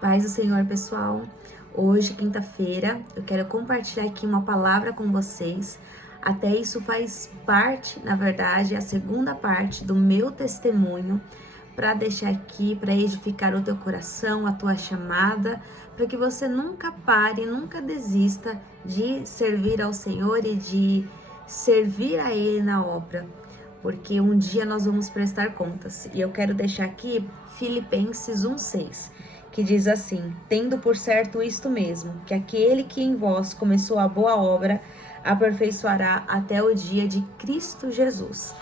Paz do Senhor, pessoal. Hoje, quinta-feira, eu quero compartilhar aqui uma palavra com vocês. Até isso faz parte, na verdade, a segunda parte do meu testemunho, para deixar aqui, para edificar o teu coração, a tua chamada, para que você nunca pare, nunca desista de servir ao Senhor e de servir a Ele na obra, porque um dia nós vamos prestar contas. E eu quero deixar aqui Filipenses 1:6, que diz assim: tendo por certo isto mesmo, que aquele que em vós começou a boa obra, aperfeiçoará até o dia de Cristo Jesus.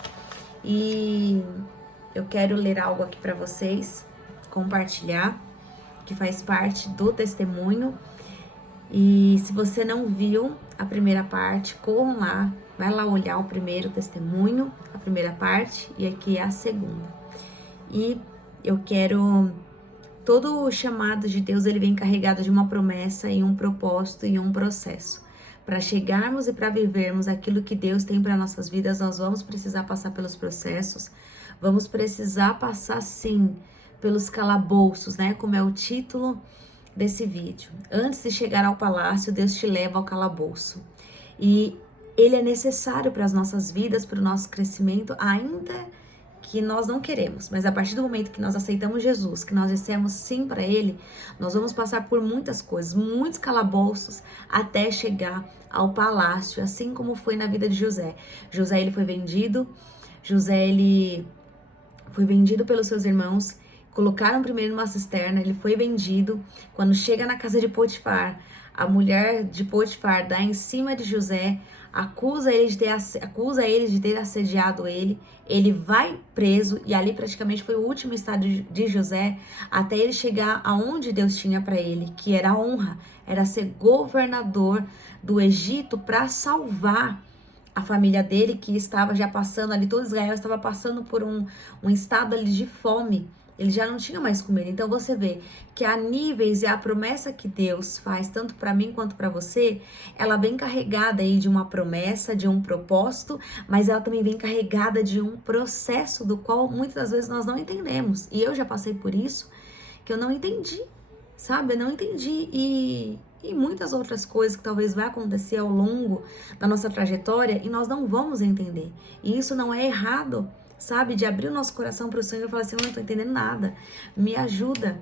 E eu quero ler algo aqui para vocês, compartilhar, que faz parte do testemunho. E se você não viu a primeira parte, corram lá, vai lá olhar o primeiro testemunho, a primeira parte, e aqui é a segunda. E eu quero... Todo o chamado de Deus, ele vem carregado de uma promessa e um propósito e um processo. Para chegarmos e para vivermos aquilo que Deus tem para nossas vidas, nós vamos precisar passar pelos processos, vamos precisar passar, sim, pelos calabouços, né? Como é o título desse vídeo. Antes de chegar ao palácio, Deus te leva ao calabouço. E ele é necessário para as nossas vidas, para o nosso crescimento, ainda que nós não queremos, mas a partir do momento que nós aceitamos Jesus, que nós dissemos sim para Ele, nós vamos passar por muitas coisas, muitos calabouços, até chegar ao palácio, assim como foi na vida de José. José, ele foi vendido, ele foi vendido pelos seus irmãos, colocaram primeiro numa cisterna, ele foi vendido. Quando chega na casa de Potifar, a mulher de Potifar dá em cima de José, acusa ele de ter assediado ele. Ele vai preso e ali praticamente foi o último estágio de José, até ele chegar aonde Deus tinha para ele, que era a honra, era ser governador do Egito para salvar a família dele, que estava já passando ali, todo Israel estava passando por um estado ali de fome. Ele já não tinha mais comida. Então você vê que há níveis, e a promessa que Deus faz, tanto para mim quanto para você, ela vem carregada aí de uma promessa, de um propósito, mas ela também vem carregada de um processo do qual muitas das vezes nós não entendemos. E eu já passei por isso, que eu não entendi, sabe? Eu não entendi. E muitas outras coisas que talvez vai acontecer ao longo da nossa trajetória e nós não vamos entender. E isso não é errado, sabe? De abrir o nosso coração para o Senhor e falar assim: eu não tô entendendo nada, me ajuda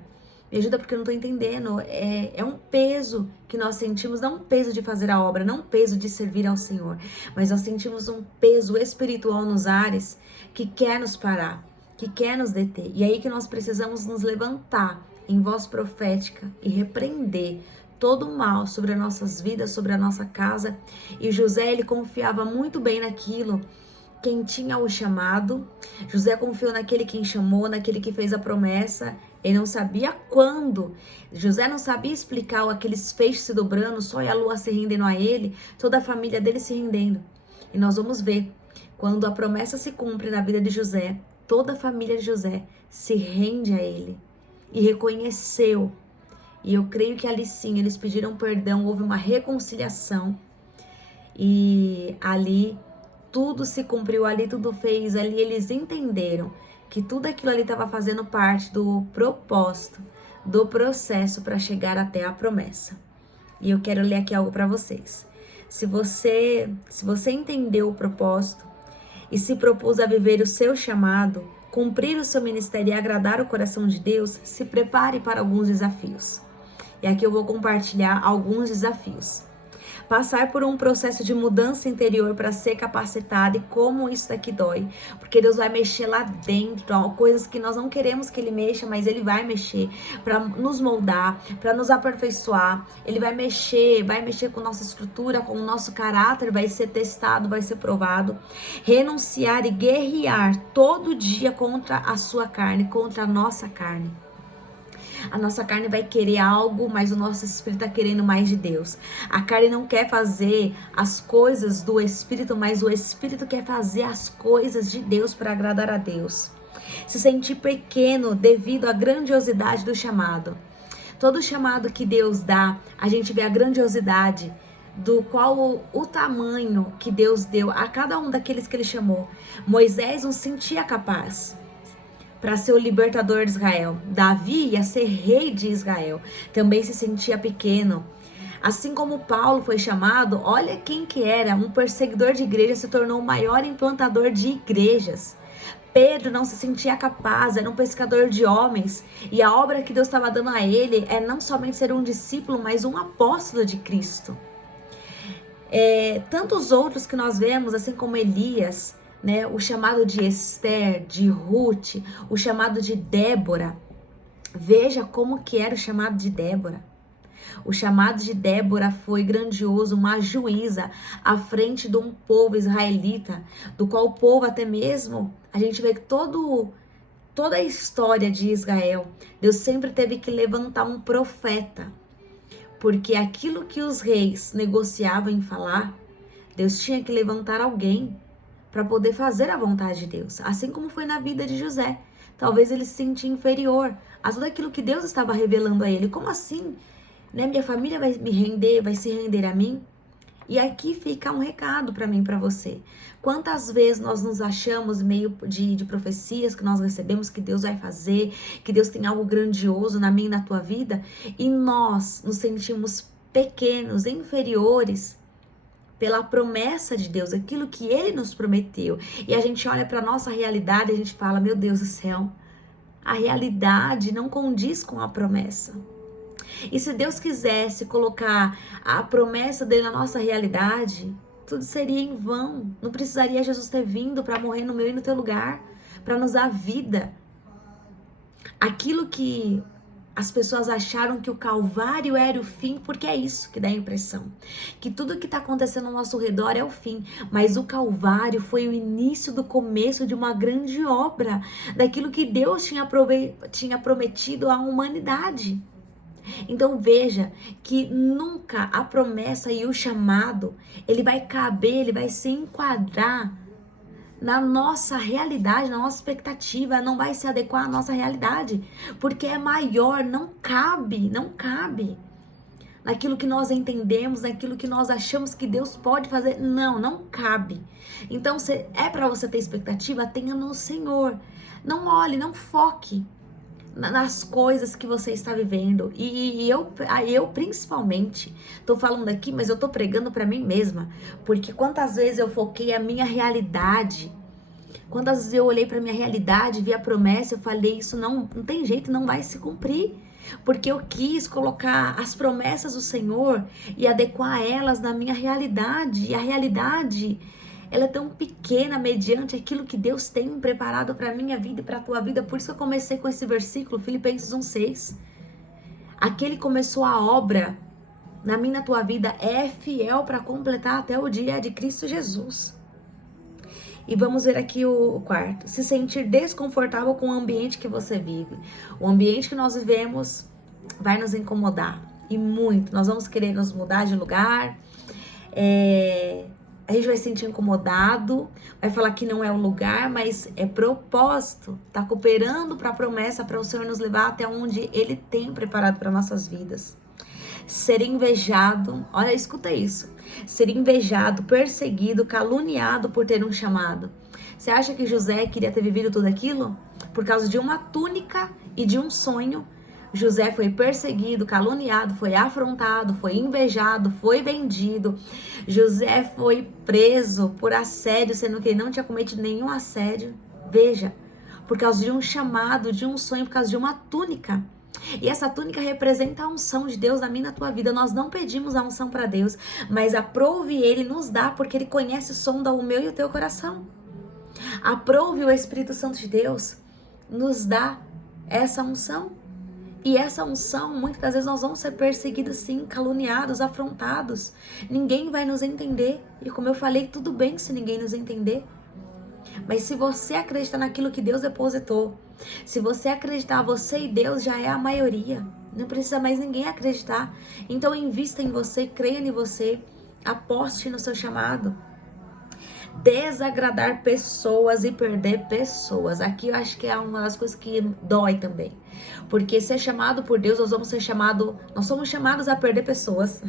porque eu não tô entendendo. É um peso que nós sentimos, não um peso de fazer a obra, não um peso de servir ao Senhor, mas nós sentimos um peso espiritual nos ares que quer nos parar, que quer nos deter. E aí que nós precisamos nos levantar em voz profética e repreender todo o mal sobre as nossas vidas, sobre a nossa casa. E José, ele confiava muito bem naquilo, quem tinha o chamado. José confiou naquele quem chamou, naquele que fez a promessa. Ele não sabia quando. José não sabia explicar aqueles feixes se dobrando, o sol e a lua se rendendo a ele, toda a família dele se rendendo. E nós vamos ver, quando a promessa se cumpre na vida de José, toda a família de José se rende a ele e reconheceu. E eu creio que ali sim, eles pediram perdão, houve uma reconciliação. E ali tudo se cumpriu, ali tudo fez, ali eles entenderam que tudo aquilo ali estava fazendo parte do propósito, do processo para chegar até a promessa. E eu quero ler aqui algo para vocês. Se você entendeu o propósito e se propôs a viver o seu chamado, cumprir o seu ministério e agradar o coração de Deus, se prepare para alguns desafios. E aqui eu vou compartilhar alguns desafios. Passar por um processo de mudança interior para ser capacitada, e como isso daqui dói, porque Deus vai mexer lá dentro, ó, coisas que nós não queremos que Ele mexa, mas Ele vai mexer para nos moldar, para nos aperfeiçoar. Ele vai mexer com nossa estrutura, com o nosso caráter, vai ser testado, vai ser provado. Renunciar e guerrear todo dia contra a sua carne, contra a nossa carne. A nossa carne vai querer algo, mas o nosso espírito está querendo mais de Deus. A carne não quer fazer as coisas do espírito, mas o espírito quer fazer as coisas de Deus para agradar a Deus. Se sentir pequeno devido à grandiosidade do chamado. Todo chamado que Deus dá, a gente vê a grandiosidade do qual o tamanho que Deus deu a cada um daqueles que Ele chamou. Moisés não se sentia capaz. para ser o libertador de Israel. Davi ia ser rei de Israel. Também se sentia pequeno. Assim como Paulo foi chamado, olha quem que era, um perseguidor de igreja se tornou o maior implantador de igrejas. Pedro não se sentia capaz, era um pescador de homens, e a obra que Deus estava dando a ele é não somente ser um discípulo, mas um apóstolo de Cristo. Tantos outros que nós vemos, assim como Elias, né, o chamado de Esther, de Ruth, o chamado de Débora. Veja como que era o chamado de Débora. O chamado de Débora foi grandioso, uma juíza à frente de um povo israelita, do qual o povo até mesmo, a gente vê que toda a história de Israel, Deus sempre teve que levantar um profeta, porque aquilo que os reis negociavam em falar, Deus tinha que levantar alguém para poder fazer a vontade de Deus, assim como foi na vida de José. Talvez ele se sentia inferior a tudo aquilo que Deus estava revelando a ele. Como assim? Minha família vai me render, vai se render a mim? E aqui fica um recado para mim e para você. Quantas vezes nós nos achamos meio de profecias que nós recebemos que Deus vai fazer, que Deus tem algo grandioso na minha e na tua vida, e nós nos sentimos pequenos, inferiores pela promessa de Deus, aquilo que Ele nos prometeu. E a gente olha para a nossa realidade e a gente fala, meu Deus do céu, a realidade não condiz com a promessa. E se Deus quisesse colocar a promessa dele na nossa realidade, tudo seria em vão. Não precisaria Jesus ter vindo para morrer no meu e no teu lugar, para nos dar vida. Aquilo que as pessoas acharam que o Calvário era o fim, porque é isso que dá a impressão. Que tudo que está acontecendo ao nosso redor é o fim. Mas o Calvário foi o início do começo de uma grande obra, daquilo que Deus tinha prometido à humanidade. Então veja que nunca a promessa e o chamado, ele vai caber, ele vai se enquadrar na nossa realidade, na nossa expectativa, não vai se adequar à nossa realidade, porque é maior, não cabe naquilo que nós entendemos, naquilo que nós achamos que Deus pode fazer, não cabe. Então é para você ter expectativa, tenha no Senhor, não olhe, não foque nas coisas que você está vivendo. E eu principalmente tô falando aqui, mas eu tô pregando para mim mesma, porque quantas vezes eu foquei a minha realidade, quantas vezes eu olhei para minha realidade, vi a promessa, eu falei, isso não tem jeito, não vai se cumprir, porque eu quis colocar as promessas do Senhor e adequar elas na minha realidade, e a realidade, ela é tão pequena mediante aquilo que Deus tem preparado para a minha vida e para a tua vida. Por isso que eu comecei com esse versículo, Filipenses 1:6. Aquele que começou a obra na minha e na tua vida é fiel para completar até o dia de Cristo Jesus. E vamos ver aqui o quarto. Se sentir desconfortável com o ambiente que você vive. O ambiente que nós vivemos vai nos incomodar. E muito. Nós vamos querer nos mudar de lugar. A gente vai se sentir incomodado, vai falar que não é o lugar, mas é propósito. Tá cooperando para a promessa, para o Senhor nos levar até onde Ele tem preparado para nossas vidas. Ser invejado, olha, escuta isso. Ser invejado, perseguido, caluniado por ter um chamado. Você acha que José queria ter vivido tudo aquilo? Por causa de uma túnica e de um sonho, José foi perseguido, caluniado, foi afrontado, foi invejado, foi vendido. José foi preso por assédio, sendo que ele não tinha cometido nenhum assédio. Veja, por causa de um chamado, de um sonho, por causa de uma túnica. E essa túnica representa a unção de Deus na minha e na tua vida. Nós não pedimos a unção para Deus, mas aprove Ele nos dá, porque Ele conhece o sonda o meu e o teu coração. Aprove o Espírito Santo de Deus nos dá essa unção. E essa unção, muitas das vezes nós vamos ser perseguidos sim, caluniados, afrontados. Ninguém vai nos entender. E como eu falei, tudo bem se ninguém nos entender. Mas se você acreditar naquilo que Deus depositou, se você acreditar, você e Deus já é a maioria. Não precisa mais ninguém acreditar. Então invista em você, creia em você, aposte no seu chamado. desagradar pessoas e perder pessoas. Aqui eu acho que é uma das coisas que dói também. Porque ser chamado por Deus, nós somos chamados a perder pessoas.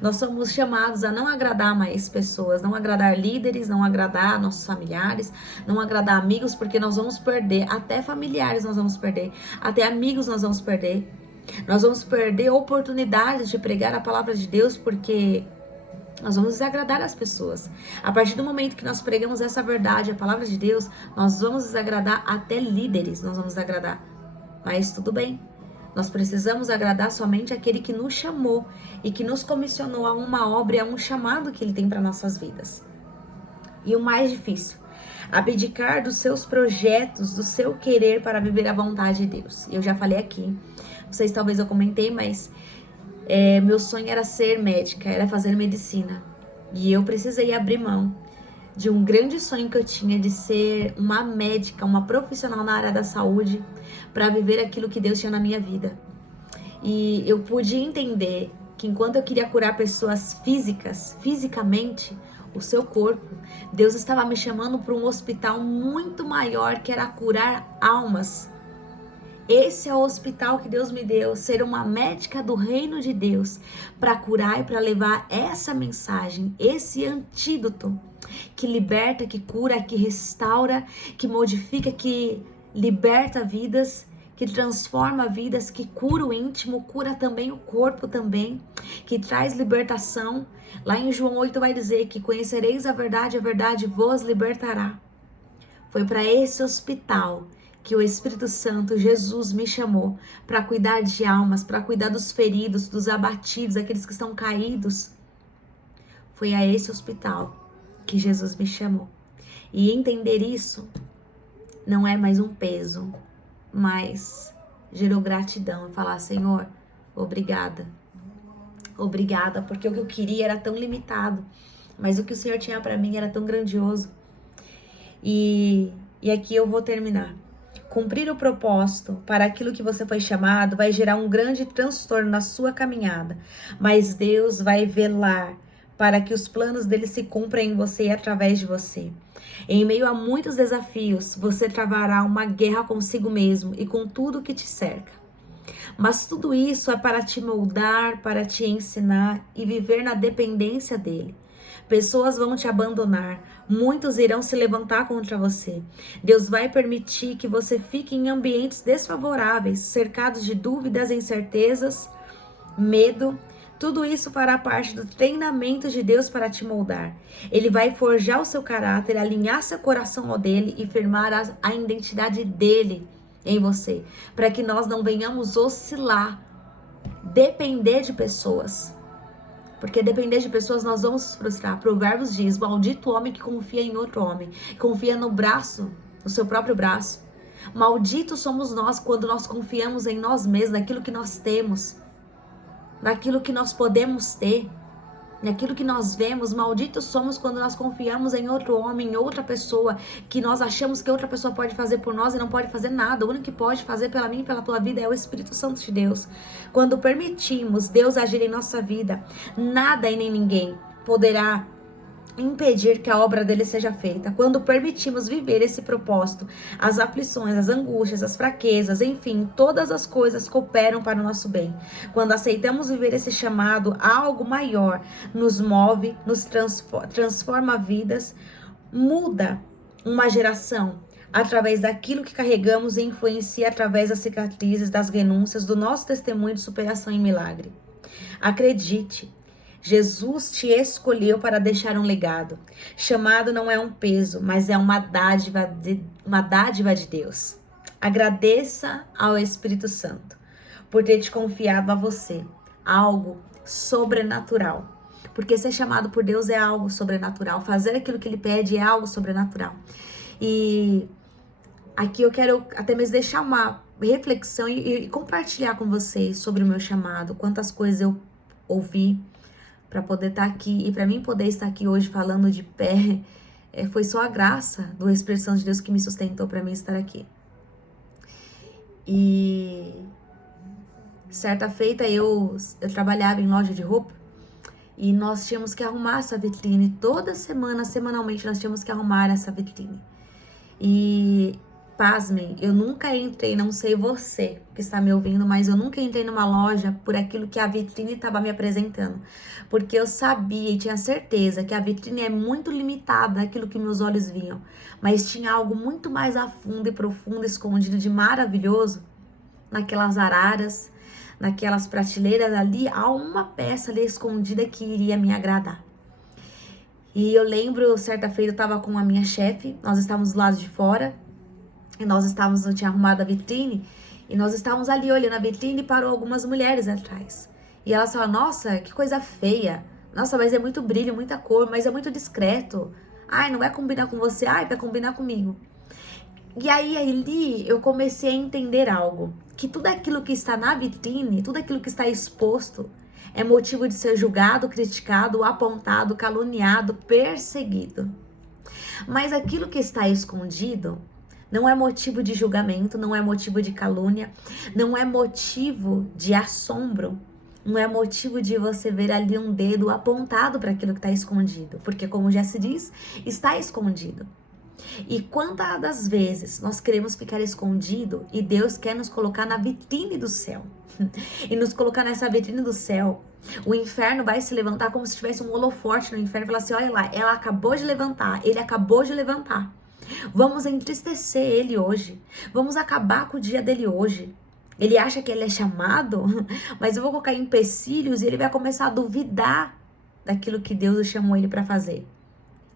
Nós somos chamados a não agradar mais pessoas, não agradar líderes, não agradar nossos familiares, não agradar amigos, porque nós vamos perder, até familiares nós vamos perder, até amigos nós vamos perder. Nós vamos perder oportunidades de pregar a palavra de Deus, porque nós vamos desagradar as pessoas. A partir do momento que nós pregamos essa verdade, a palavra de Deus, nós vamos desagradar até líderes, nós vamos desagradar. Mas tudo bem. Nós precisamos agradar somente aquele que nos chamou e que nos comissionou a uma obra e a um chamado que ele tem para nossas vidas. E o mais difícil, abdicar dos seus projetos, do seu querer para viver a vontade de Deus. Eu já falei aqui, vocês talvez eu comentei, mas meu sonho era ser médica, era fazer medicina. E eu precisei abrir mão de um grande sonho que eu tinha de ser uma médica, uma profissional na área da saúde, para viver aquilo que Deus tinha na minha vida. E eu pude entender que enquanto eu queria curar pessoas fisicamente, o seu corpo, Deus estava me chamando para um hospital muito maior, que era curar almas. Esse é o hospital que Deus me deu, ser uma médica do reino de Deus, para curar e para levar essa mensagem, esse antídoto que liberta, que cura, que restaura, que modifica, que liberta vidas, que transforma vidas, que cura o íntimo, cura também o corpo também, que traz libertação. Lá em João 8 vai dizer que conhecereis a verdade vos libertará. Foi para esse hospital que o Espírito Santo, Jesus, me chamou para cuidar de almas, para cuidar dos feridos, dos abatidos, aqueles que estão caídos. Foi a esse hospital que Jesus me chamou. E entender isso não é mais um peso, mas gerou gratidão. E falar, Senhor, obrigada. Obrigada, porque o que eu queria era tão limitado, mas o que o Senhor tinha para mim era tão grandioso. E aqui eu vou terminar. Cumprir o propósito para aquilo que você foi chamado vai gerar um grande transtorno na sua caminhada, mas Deus vai velar para que os planos dele se cumpram em você e através de você. Em meio a muitos desafios, você travará uma guerra consigo mesmo e com tudo que te cerca. Mas tudo isso é para te moldar, para te ensinar e viver na dependência dele. Pessoas vão te abandonar, muitos irão se levantar contra você. Deus vai permitir que você fique em ambientes desfavoráveis, cercados de dúvidas, incertezas, medo. Tudo isso fará parte do treinamento de Deus para te moldar. Ele vai forjar o seu caráter, alinhar seu coração ao dele e firmar a identidade dele em você, para que nós não venhamos oscilar, depender de pessoas. Porque depender de pessoas nós vamos nos frustrar. Provérbios diz, maldito o homem que confia em outro homem, confia no seu próprio braço. Malditos somos nós quando nós confiamos em nós mesmos, naquilo que nós temos, naquilo que nós podemos ter, naquilo que nós vemos. Malditos somos quando nós confiamos em outro homem, em outra pessoa, que nós achamos que outra pessoa pode fazer por nós e não pode fazer nada. O único que pode fazer pela mim e pela tua vida é o Espírito Santo de Deus. Quando permitimos Deus agir em nossa vida, nada e nem ninguém poderá impedir que a obra dele seja feita. Quando permitimos viver esse propósito, as aflições, as angústias, as fraquezas, enfim, todas as coisas cooperam para o nosso bem. Quando aceitamos viver esse chamado, algo maior nos move, nos transforma vidas, muda uma geração através daquilo que carregamos e influencia através das cicatrizes, das renúncias, do nosso testemunho de superação em milagre. Acredite, Jesus te escolheu para deixar um legado. Chamado não é um peso, mas é uma dádiva de Deus. Agradeça ao Espírito Santo por ter te confiado a você algo sobrenatural. Porque ser chamado por Deus é algo sobrenatural. Fazer aquilo que Ele pede é algo sobrenatural. E aqui eu quero até mesmo deixar uma reflexão e compartilhar com vocês sobre o meu chamado. Quantas coisas eu ouvi para poder estar aqui e para mim poder estar aqui hoje falando de pé, foi só a graça do Espírito Santo de Deus que me sustentou para mim estar aqui. E certa feita eu trabalhava em loja de roupa E nós tínhamos que arrumar essa vitrine. Toda semana, semanalmente, nós tínhamos que arrumar essa vitrine. E, pasmem, eu nunca entrei, não sei você que está me ouvindo, mas eu nunca entrei numa loja por aquilo que a vitrine estava me apresentando. Porque eu sabia e tinha certeza que a vitrine é muito limitada àquilo que meus olhos viam. Mas tinha algo muito mais a fundo e profundo, escondido de maravilhoso naquelas araras, naquelas prateleiras ali, há uma peça ali escondida que iria me agradar. E eu lembro, certa feita eu estava com a minha chefe, nós estávamos do lado de fora, e eu tinha arrumado a vitrine, e nós estávamos ali olhando a vitrine e parou algumas mulheres atrás. E elas falaram, nossa, que coisa feia, nossa, mas é muito brilho, muita cor, mas é muito discreto. Ai, não vai combinar com você, ai, vai combinar comigo. E aí ali eu comecei a entender algo, que tudo aquilo que está na vitrine, tudo aquilo que está exposto, é motivo de ser julgado, criticado, apontado, caluniado, perseguido. Mas aquilo que está escondido não é motivo de julgamento, não é motivo de calúnia, não é motivo de assombro, não é motivo de você ver ali um dedo apontado para aquilo que está escondido, porque como já se diz, está escondido. E quantas das vezes nós queremos ficar escondido e Deus quer nos colocar na vitrine do céu. E nos colocar nessa vitrine do céu, o inferno vai se levantar como se tivesse um holofote no inferno e falar assim, olha lá, ela acabou de levantar, ele acabou de levantar. Vamos entristecer ele hoje, vamos acabar com o dia dele hoje. Ele acha que ele é chamado, mas eu vou colocar empecilhos e ele vai começar a duvidar daquilo que Deus chamou ele para fazer.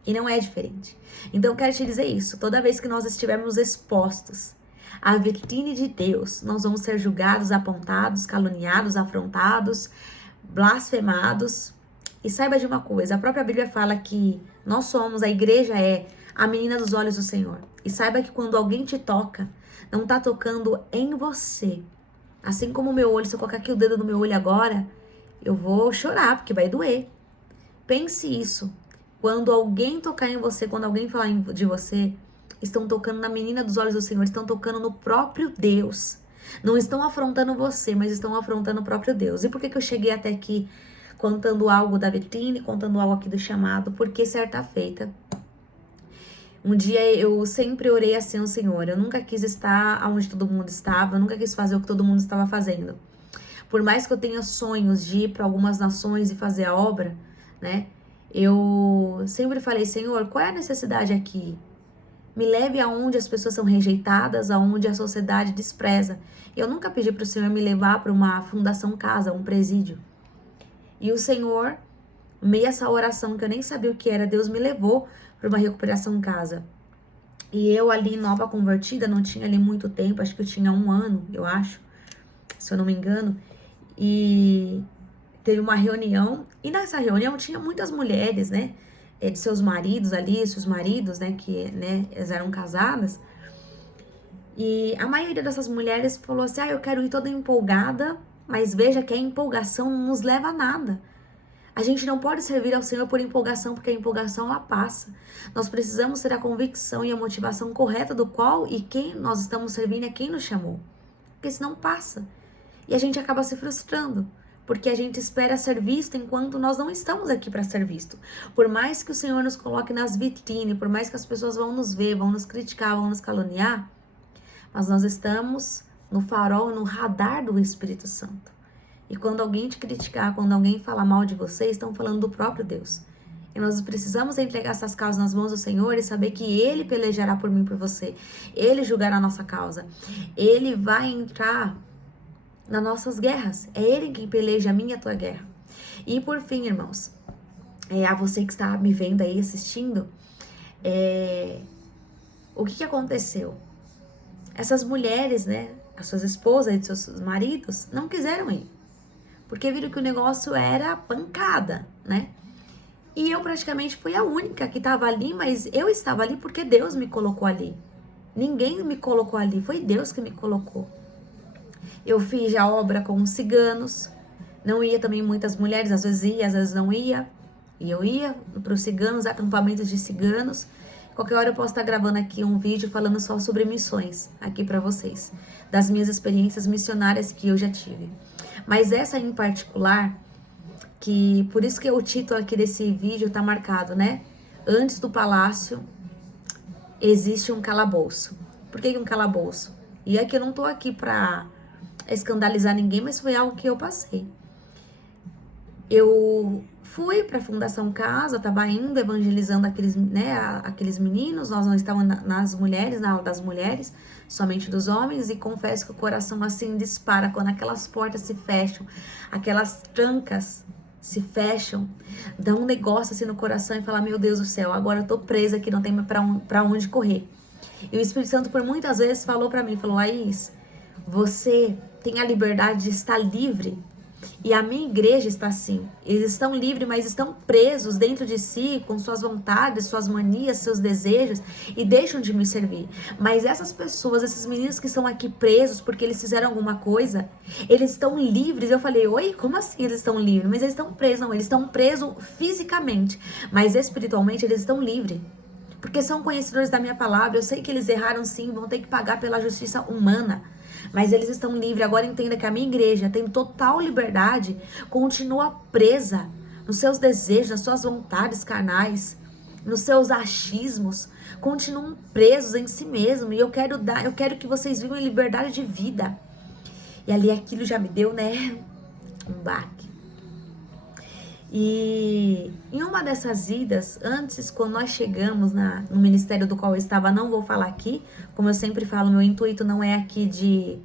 E não é diferente. Então eu quero te dizer isso, toda vez que nós estivermos expostos à vitrine de Deus, nós vamos ser julgados, apontados, caluniados, afrontados, blasfemados. E saiba de uma coisa, a própria Bíblia fala que nós somos, a igreja é a menina dos olhos do Senhor. E saiba que quando alguém te toca, não está tocando em você. Assim como o meu olho, se eu colocar aqui o dedo no meu olho agora, eu vou chorar, porque vai doer. Pense isso. Quando alguém tocar em você, quando alguém falar de você, estão tocando na menina dos olhos do Senhor, estão tocando no próprio Deus. Não estão afrontando você, mas estão afrontando o próprio Deus. E por que eu cheguei até aqui contando algo da vitrine, contando algo aqui do chamado? Porque certa feita, um dia eu sempre orei assim ao Senhor. Eu nunca quis estar onde todo mundo estava, eu nunca quis fazer o que todo mundo estava fazendo. Por mais que eu tenha sonhos de ir para algumas nações e fazer a obra, né? Eu sempre falei, Senhor, qual é a necessidade aqui? Me leve aonde as pessoas são rejeitadas, aonde a sociedade despreza. Eu nunca pedi para o Senhor me levar para uma fundação casa, um presídio. E o Senhor, meio essa oração que eu nem sabia o que era, Deus me levou para uma recuperação casa. E eu ali, nova convertida, não tinha ali muito tempo, acho que eu tinha 1 ano, eu acho, se eu não me engano. E teve uma reunião, e nessa reunião tinha muitas mulheres, né, de seus maridos ali, seus maridos, né, que, né, elas eram casadas, e a maioria dessas mulheres falou assim, eu quero ir toda empolgada, mas veja que a empolgação não nos leva a nada. A gente não pode servir ao Senhor por empolgação, porque a empolgação ela passa. Nós precisamos ter a convicção e a motivação correta do qual e quem nós estamos servindo é quem nos chamou, porque senão passa, e a gente acaba se frustrando. Porque a gente espera ser visto enquanto nós não estamos aqui para ser visto. Por mais que o Senhor nos coloque nas vitrines, por mais que as pessoas vão nos ver, vão nos criticar, vão nos caluniar, mas nós estamos no farol, no radar do Espírito Santo. E quando alguém te criticar, quando alguém falar mal de você, estão falando do próprio Deus. E nós precisamos entregar essas causas nas mãos do Senhor e saber que Ele pelejará por mim e por você. Ele julgará a nossa causa. Ele vai entrar nas nossas guerras. É Ele quem peleja a minha e a tua guerra. E por fim, irmãos, a você que está me vendo aí, assistindo, o que aconteceu? Essas mulheres, né, as suas esposas e seus maridos, não quiseram ir. Porque viram que o negócio era pancada, né? E eu praticamente fui a única que estava ali, mas eu estava ali porque Deus me colocou ali. Ninguém me colocou ali, foi Deus que me colocou. Eu fiz a obra com os ciganos, não ia também muitas mulheres, às vezes ia, às vezes não ia. E eu ia para os ciganos, acampamentos de ciganos. Qualquer hora eu posso estar gravando aqui um vídeo falando só sobre missões, aqui para vocês, das minhas experiências missionárias que eu já tive. Mas essa em particular, que por isso que o título aqui desse vídeo tá marcado, né? Antes do palácio existe um calabouço. Por que um calabouço? E é que eu não tô aqui pra escandalizar ninguém, mas foi algo que eu passei. Eu fui para a Fundação Casa, estava indo evangelizando aqueles meninos, nós não estávamos nas mulheres, na aula das mulheres, somente dos homens, e confesso que o coração assim dispara quando aquelas portas se fecham, aquelas trancas se fecham, dá um negócio assim no coração e fala, meu Deus do céu, agora eu tô presa aqui, não tem para onde correr. E o Espírito Santo por muitas vezes falou para mim, falou, Laís, você tem a liberdade de estar livre. E a minha igreja está assim. Eles estão livres, mas estão presos dentro de si, com suas vontades, suas manias, seus desejos, e deixam de me servir. Mas essas pessoas, esses meninos que estão aqui presos porque eles fizeram alguma coisa, eles estão livres. Eu falei, oi, como assim eles estão livres? Mas eles estão presos, não, eles estão presos fisicamente, mas espiritualmente eles estão livres. Porque são conhecedores da minha palavra. Eu sei que eles erraram sim, vão ter que pagar pela justiça humana. Mas eles estão livres. Agora entenda que a minha igreja tem total liberdade, continua presa nos seus desejos, nas suas vontades carnais, nos seus achismos, continuam presos em si mesmo. E eu quero que vocês vivam em liberdade de vida. E ali aquilo já me deu, né, um baque. E em uma dessas idas, antes, quando nós chegamos no ministério do qual eu estava, não vou falar aqui, como eu sempre falo, meu intuito não é aqui de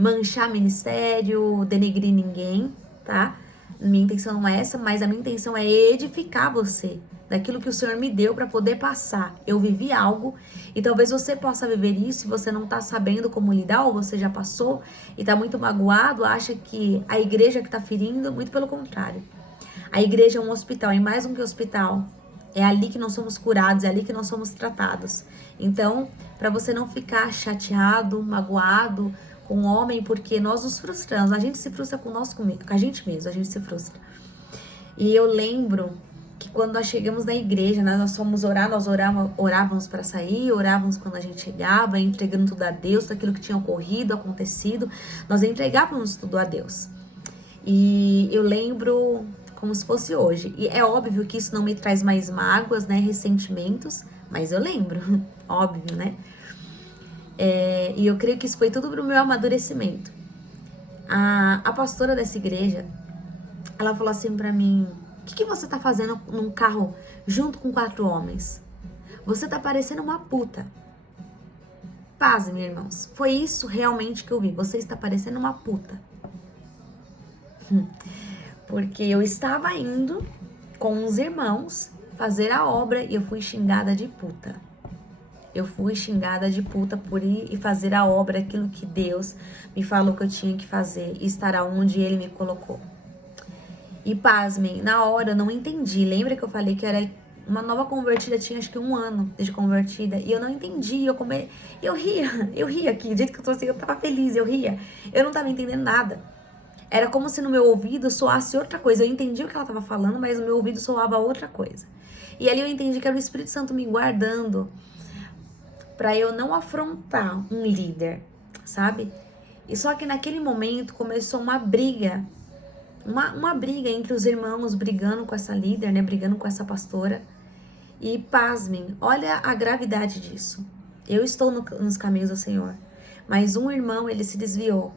manchar ministério, denegrir ninguém, tá? Minha intenção não é essa, mas a minha intenção é edificar você daquilo que o Senhor me deu para poder passar. Eu vivi algo e talvez você possa viver isso e você não tá sabendo como lidar, ou você já passou e tá muito magoado, acha que a igreja que tá ferindo, muito pelo contrário. A igreja é um hospital, e mais do que hospital, é ali que nós somos curados, é ali que nós somos tratados. Então, para você não ficar chateado, magoado com o homem, porque nós nos frustramos, a gente se frustra com a gente mesmo, a gente se frustra. E eu lembro que quando nós chegamos na igreja, nós fomos orar, nós orávamos para sair, orávamos quando a gente chegava, entregando tudo a Deus, daquilo que tinha ocorrido, acontecido, nós entregávamos tudo a Deus. E eu lembro como se fosse hoje. E é óbvio que isso não me traz mais mágoas, né, ressentimentos, mas eu lembro, óbvio, né? E eu creio que isso foi tudo pro meu amadurecimento. A pastora dessa igreja, ela falou assim pra mim, o que você tá fazendo num carro junto com 4 homens? Você tá parecendo uma puta. Paz, meus irmãos, foi isso realmente que eu vi, você está parecendo uma puta. Porque eu estava indo com uns irmãos fazer a obra e eu fui xingada de puta. Eu fui xingada de puta por ir e fazer a obra, aquilo que Deus me falou que eu tinha que fazer e estar onde Ele me colocou. E pasmem, na hora eu não entendi. Lembra que eu falei que era uma nova convertida, tinha acho que 1 ano desde convertida, e eu não entendi, eu ria aqui, do jeito que eu tô assim, eu tava feliz, eu ria. Eu não tava entendendo nada. Era como se no meu ouvido soasse outra coisa. Eu entendi o que ela estava falando, mas no meu ouvido soava outra coisa. E ali eu entendi que era o Espírito Santo me guardando para eu não afrontar um líder, sabe? E só que naquele momento começou uma briga, uma briga entre os irmãos, brigando com essa líder, né? Brigando com essa pastora. E pasmem, olha a gravidade disso. Eu estou nos caminhos do Senhor, mas um irmão, ele se desviou.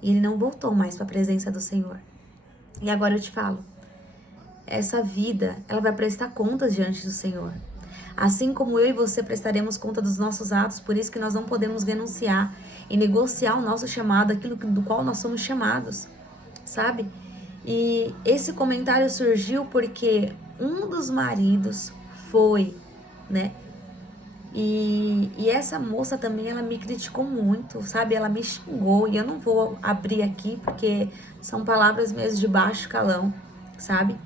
E ele não voltou mais para a presença do Senhor. E agora eu te falo, essa vida, ela vai prestar contas diante do Senhor. Assim como eu e você prestaremos conta dos nossos atos, por isso que nós não podemos renunciar e negociar o nosso chamado, aquilo do qual nós somos chamados, sabe? E esse comentário surgiu porque um dos maridos foi, né? E essa moça também, ela me criticou muito, sabe? Ela me xingou, e eu não vou abrir aqui porque são palavras mesmo de baixo calão, sabe?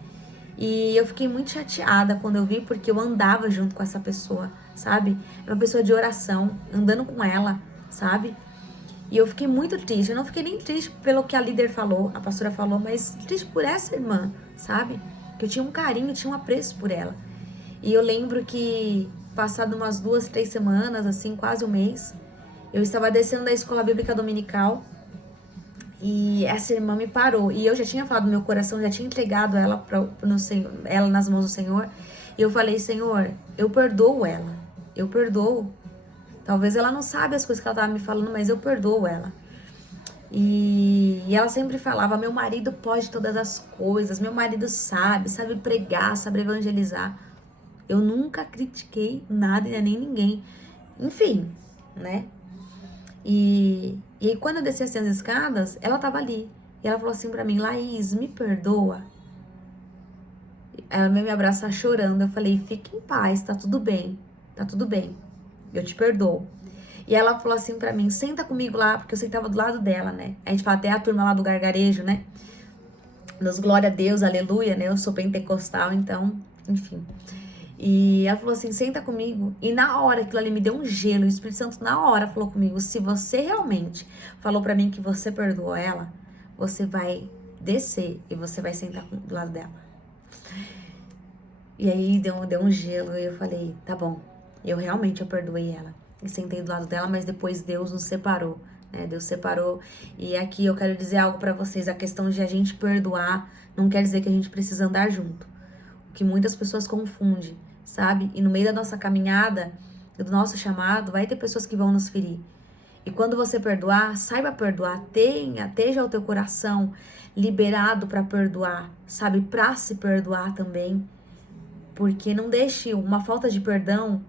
E eu fiquei muito chateada quando eu vi, porque eu andava junto com essa pessoa, sabe? Era uma pessoa de oração, andando com ela, sabe? E eu fiquei muito triste. Eu não fiquei nem triste pelo que a líder falou, a pastora falou, mas triste por essa irmã, sabe? Que eu tinha um carinho, tinha um apreço por ela. E eu lembro que passado umas 2, 3 semanas, assim, quase um mês, eu estava descendo da escola bíblica dominical E essa irmã me parou. E eu já tinha falado no meu coração, já tinha entregado ela, no Senhor, ela nas mãos do Senhor. E eu falei, Senhor, eu perdoo ela. Eu perdoo. Talvez ela não sabe as coisas que ela estava me falando, mas eu perdoo ela. E ela sempre falava, meu marido pode todas as coisas, meu marido sabe pregar, sabe evangelizar. Eu nunca critiquei nada nem ninguém. Enfim, né? E aí quando eu desci assim as escadas, ela tava ali. E ela falou assim pra mim, Laís, me perdoa. Ela veio me abraçar chorando. Eu falei, fique em paz, tá tudo bem. Tá tudo bem. Eu te perdoo. E ela falou assim pra mim, senta comigo lá, porque eu sentava do lado dela, né? A gente fala até a turma lá do gargarejo, né? Nos glória a Deus, aleluia, né? Eu sou pentecostal, então, enfim. E ela falou assim, senta comigo. E na hora aquilo ali me deu um gelo. O Espírito Santo na hora falou comigo, se você realmente falou pra mim que você perdoou ela, você vai descer e você vai sentar do lado dela. E aí deu um gelo e eu falei, tá bom. Eu perdoei ela. E sentei do lado dela, mas depois Deus nos separou, né? Deus separou. E aqui eu quero dizer algo pra vocês. A questão de a gente perdoar não quer dizer que a gente precisa andar junto. O que muitas pessoas confundem, sabe? E no meio da nossa caminhada, do nosso chamado, vai ter pessoas que vão nos ferir. E quando você perdoar, saiba perdoar. Esteja o teu coração liberado pra perdoar, sabe? Pra se perdoar também. Porque não deixe uma falta de perdão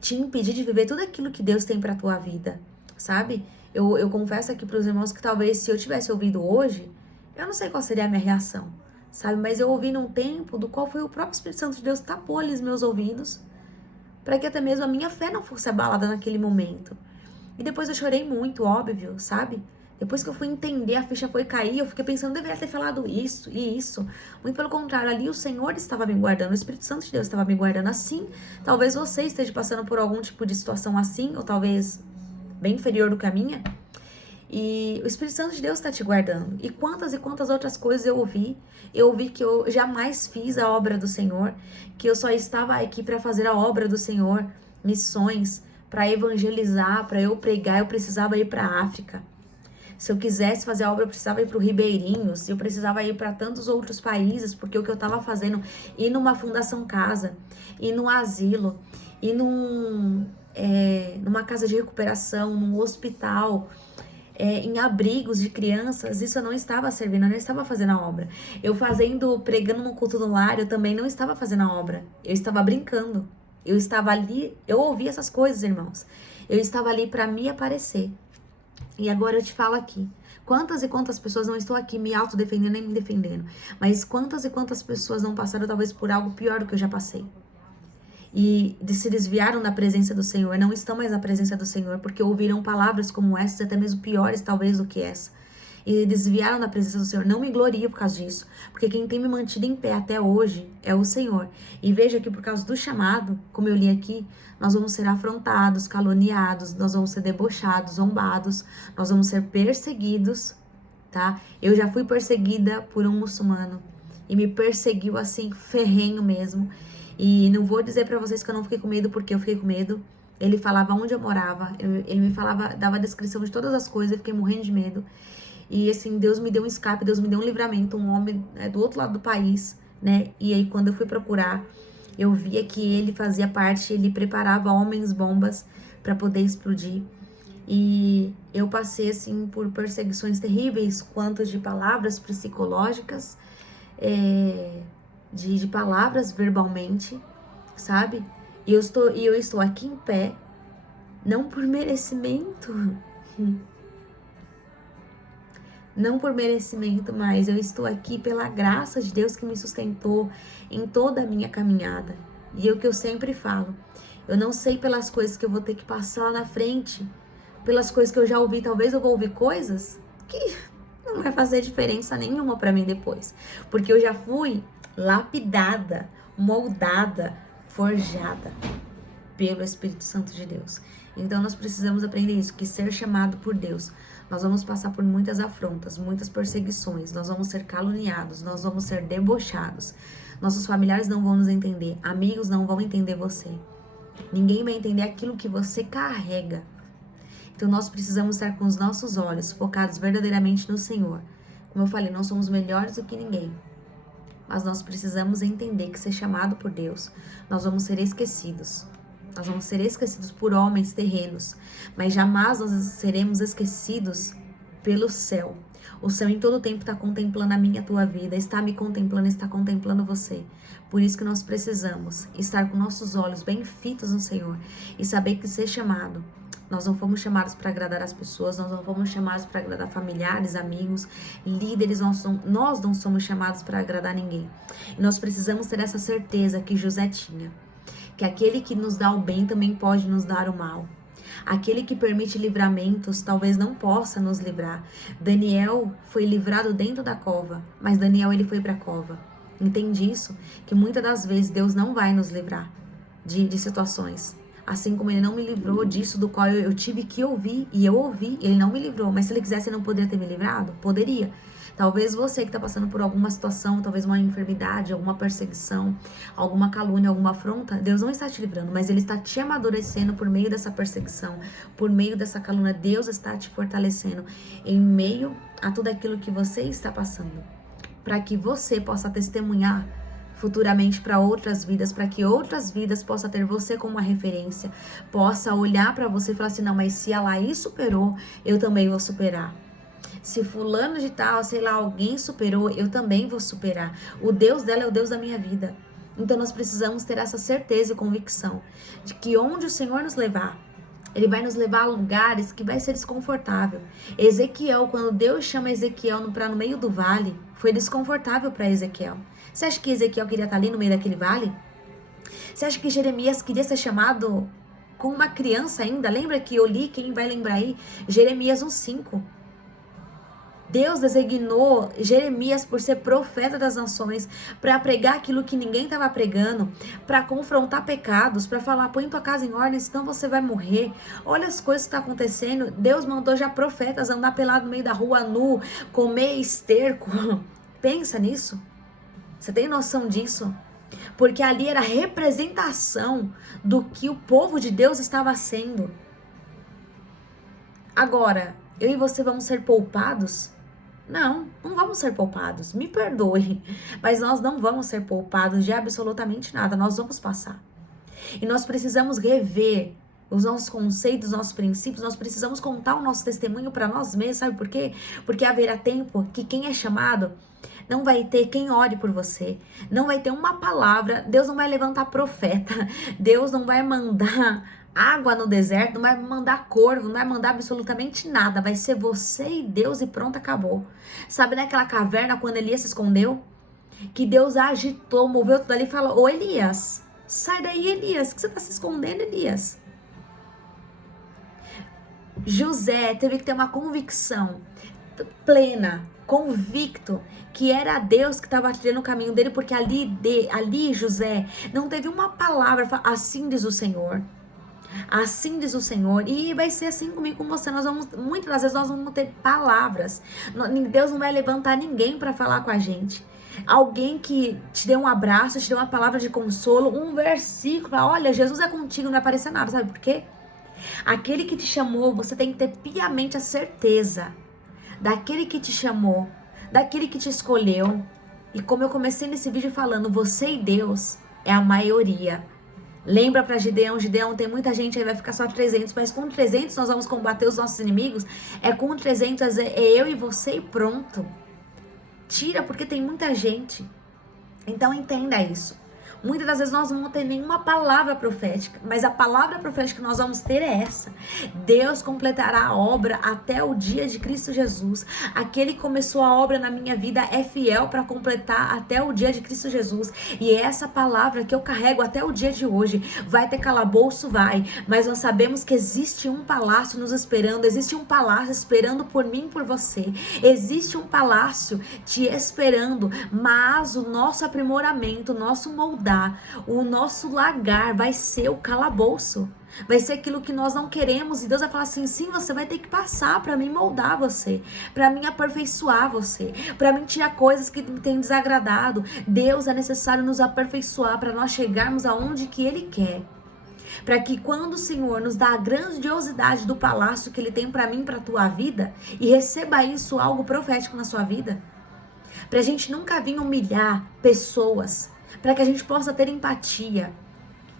te impedir de viver tudo aquilo que Deus tem pra tua vida, sabe? Eu confesso aqui pros irmãos que talvez se eu tivesse ouvido hoje, eu não sei qual seria a minha reação, sabe? Mas eu ouvi num tempo do qual foi o próprio Espírito Santo de Deus tapou ali os meus ouvidos, para que até mesmo a minha fé não fosse abalada naquele momento. E depois eu chorei muito, óbvio, sabe? Depois que eu fui entender, a ficha foi cair, eu fiquei pensando, deveria ter falado isso e isso. Muito pelo contrário, ali o Senhor estava me guardando, o Espírito Santo de Deus estava me guardando assim. Talvez você esteja passando por algum tipo de situação assim, ou talvez bem inferior do que a minha. E o Espírito Santo de Deus está te guardando. E quantas outras coisas eu ouvi. Eu ouvi que eu jamais fiz a obra do Senhor, que eu só estava aqui para fazer a obra do Senhor, missões, para evangelizar, para eu pregar, eu precisava ir para a África. Se eu quisesse fazer a obra, eu precisava ir para o Ribeirinhos, eu precisava ir para tantos outros países, porque o que eu estava fazendo, ir numa fundação casa, ir num asilo, ir numa casa de recuperação, num hospital, em abrigos de crianças, isso eu não estava servindo, eu não estava fazendo a obra. Pregando no culto do lar, eu também não estava fazendo a obra, eu estava brincando. Eu estava ali, eu ouvi essas coisas, irmãos. Eu estava ali para me aparecer. E agora eu te falo aqui, quantas e quantas pessoas, não estou aqui me autodefendendo nem me defendendo, mas quantas e quantas pessoas não passaram talvez por algo pior do que eu já passei. E se desviaram da presença do Senhor, não estão mais na presença do Senhor, porque ouviram palavras como essas, até mesmo piores talvez do que essa. E desviaram da presença do Senhor. Não me glorio por causa disso, porque quem tem me mantido em pé até hoje é o Senhor. E veja que por causa do chamado, como eu li aqui, nós vamos ser afrontados, caluniados, nós vamos ser debochados, zombados, nós vamos ser perseguidos, tá? Eu já fui perseguida por um muçulmano e me perseguiu assim, ferrenho mesmo. E não vou dizer pra vocês que eu não fiquei com medo, porque eu fiquei com medo. Ele falava onde eu morava, ele me falava, dava a descrição de todas as coisas, eu fiquei morrendo de medo. E assim, Deus me deu um escape, Deus me deu um livramento, um homem do outro lado do país, né? E aí quando eu fui procurar, eu via que ele fazia parte, ele preparava homens bombas para poder explodir. E eu passei assim por perseguições terríveis, quanto de palavras psicológicas, de palavras verbalmente, sabe? E eu estou aqui em pé, não por merecimento, não por merecimento, mas eu estou aqui pela graça de Deus que me sustentou em toda a minha caminhada. E é o que eu sempre falo, eu não sei pelas coisas que eu vou ter que passar lá na frente, pelas coisas que eu já ouvi, talvez eu vou ouvir coisas que não vai fazer diferença nenhuma para mim depois, porque eu já fui lapidada, moldada, forjada pelo Espírito Santo de Deus. Então nós precisamos aprender isso, que ser chamado por Deus, nós vamos passar por muitas afrontas, muitas perseguições, nós vamos ser caluniados, nós vamos ser debochados, nossos familiares não vão nos entender, amigos não vão entender você, ninguém vai entender aquilo que você carrega. Então nós precisamos estar com os nossos olhos focados verdadeiramente no Senhor. Como eu falei, não somos melhores do que ninguém. Mas nós precisamos entender que ser chamado por Deus, nós vamos ser esquecidos. Nós vamos ser esquecidos por homens terrenos, mas jamais nós seremos esquecidos pelo céu. O céu em todo tempo está contemplando a minha e a tua vida, está me contemplando, está contemplando você. Por isso que nós precisamos estar com nossos olhos bem fitos no Senhor e saber que ser chamado, nós não fomos chamados para agradar as pessoas, nós não fomos chamados para agradar familiares, amigos, líderes, nós não somos chamados para agradar ninguém. E nós precisamos ter essa certeza que José tinha, que aquele que nos dá o bem também pode nos dar o mal. Aquele que permite livramentos talvez não possa nos livrar. Daniel foi livrado dentro da cova, mas Daniel ele foi para a cova. Entende isso? Que muitas das vezes Deus não vai nos livrar de situações. Assim como ele não me livrou disso do qual eu tive que ouvir, e eu ouvi, ele não me livrou. Mas se ele quisesse, ele não poderia ter me livrado? Poderia. Talvez você que está passando por alguma situação, talvez uma enfermidade, alguma perseguição, alguma calúnia, alguma afronta, Deus não está te livrando, mas Ele está te amadurecendo por meio dessa perseguição, por meio dessa calúnia. Deus está te fortalecendo em meio a tudo aquilo que você está passando, para que você possa testemunhar futuramente para outras vidas, para que outras vidas possam ter você como uma referência, possa olhar para você e falar assim, não, mas se a Laís superou, eu também vou superar. Se fulano de tal, sei lá, alguém superou, eu também vou superar. O Deus dela é o Deus da minha vida. Então nós precisamos ter essa certeza e convicção de que onde o Senhor nos levar, Ele vai nos levar a lugares que vai ser desconfortável. Ezequiel, quando Deus chama Ezequiel para no meio do vale, foi desconfortável para Ezequiel. Você acha que Ezequiel queria estar ali no meio daquele vale? Você acha que Jeremias queria ser chamado com uma criança ainda? Lembra que eu li, quem vai lembrar aí? Jeremias 1:5. Deus designou Jeremias por ser profeta das nações, para pregar aquilo que ninguém estava pregando, para confrontar pecados, para falar, põe tua casa em ordem, senão você vai morrer. Olha as coisas que estão acontecendo. Deus mandou já profetas andar pelado no meio da rua nu, comer esterco. Pensa nisso. Você tem noção disso? Porque ali era a representação do que o povo de Deus estava sendo. Agora, eu e você vamos ser poupados? Não vamos ser poupados, me perdoe, mas nós não vamos ser poupados de absolutamente nada, nós vamos passar. E nós precisamos rever os nossos conceitos, os nossos princípios, nós precisamos contar o nosso testemunho para nós mesmos, sabe por quê? Porque haverá tempo que quem é chamado não vai ter quem ore por você, não vai ter uma palavra, Deus não vai levantar profeta, Deus não vai mandar água no deserto, não vai mandar corvo, não vai mandar absolutamente nada, vai ser você e Deus e pronto, acabou. Sabe naquela caverna quando Elias se escondeu? Que Deus agitou, moveu tudo ali e falou, ô Elias, sai daí Elias, que você tá se escondendo Elias? José teve que ter uma convicção plena, convicto, que era Deus que estava tirando o caminho dele, porque ali José não teve uma palavra, assim diz o Senhor. Assim diz o Senhor, e vai ser assim comigo, com você. Muitas das vezes nós vamos ter palavras. Deus não vai levantar ninguém para falar com a gente. Alguém que te dê um abraço, te dê uma palavra de consolo, um versículo, olha, Jesus é contigo, não vai aparecer nada, sabe por quê? Aquele que te chamou, você tem que ter piamente a certeza daquele que te chamou, daquele que te escolheu. E como eu comecei nesse vídeo falando, você e Deus é a maioria. Lembra para Gideão, tem muita gente aí, vai ficar só 300, mas com 300 nós vamos combater os nossos inimigos, com 300 é eu e você e pronto. Tira, porque tem muita gente. Então entenda isso. Muitas das vezes nós não vamos ter nenhuma palavra profética, mas a palavra profética que nós vamos ter é essa. Deus completará a obra até o dia de Cristo Jesus. Aquele que começou a obra na minha vida é fiel para completar até o dia de Cristo Jesus. E é essa palavra que eu carrego até o dia de hoje. Vai ter calabouço? Vai. Mas nós sabemos que existe um palácio nos esperando. Existe um palácio esperando por mim e por você. Existe um palácio te esperando. Mas o nosso aprimoramento, o nosso moldar, o nosso lagar vai ser o calabouço, vai ser aquilo que nós não queremos, e Deus vai falar assim, sim, você vai ter que passar para mim moldar você, para mim aperfeiçoar você, para mim tirar coisas que me têm desagradado. Deus é necessário nos aperfeiçoar para nós chegarmos aonde que Ele quer. Para que quando o Senhor nos dá a grandiosidade do palácio que Ele tem para mim, para a tua vida, e receba isso algo profético na sua vida, para a gente nunca vir humilhar pessoas, para que a gente possa ter empatia.